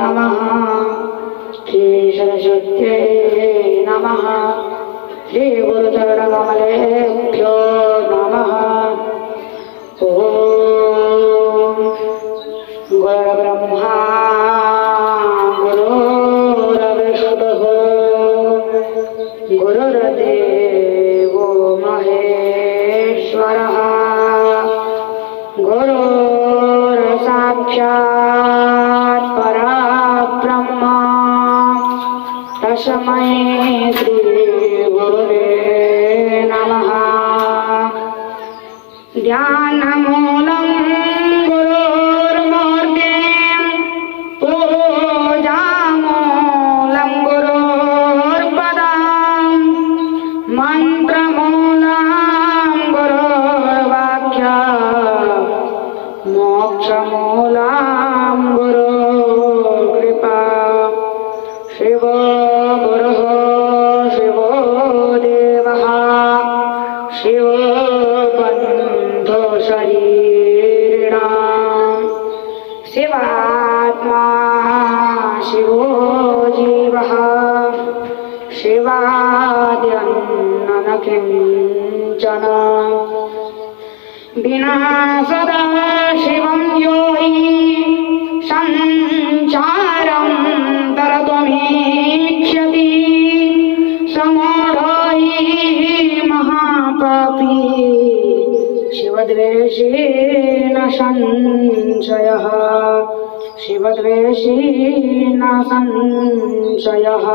नमः श्री सरस्वत्यै नमः श्री गुरुचरणकमलेभ्यो नमः। ओम गुरुर्ब्रह्मा गुरुर्विष्णुः गुरुर्देवो महेश्वरः गुरुर्साक्षात् परब्रह्म तस्मै श्री गुरुवे नमः। ध्यानमूलं गुरुर्मूर्तिं पूजामूलं गुरुर्पदं मन्त्रमूलं गुरुर्वाक्यं मोक्षमूलं गुरुर्कृपा। शिवो गुरुः शिवो देवः शिवो बन्धो शरीरिणां शिवात्मा शिवो जीवः शिवाद्यन्न किञ्चन विना सदा शिवं यो हि संसारं तरतुमीक्षति समूढो हि महापापी शिवद्वेषी न संशयः शिवद्वेषी न संशयः।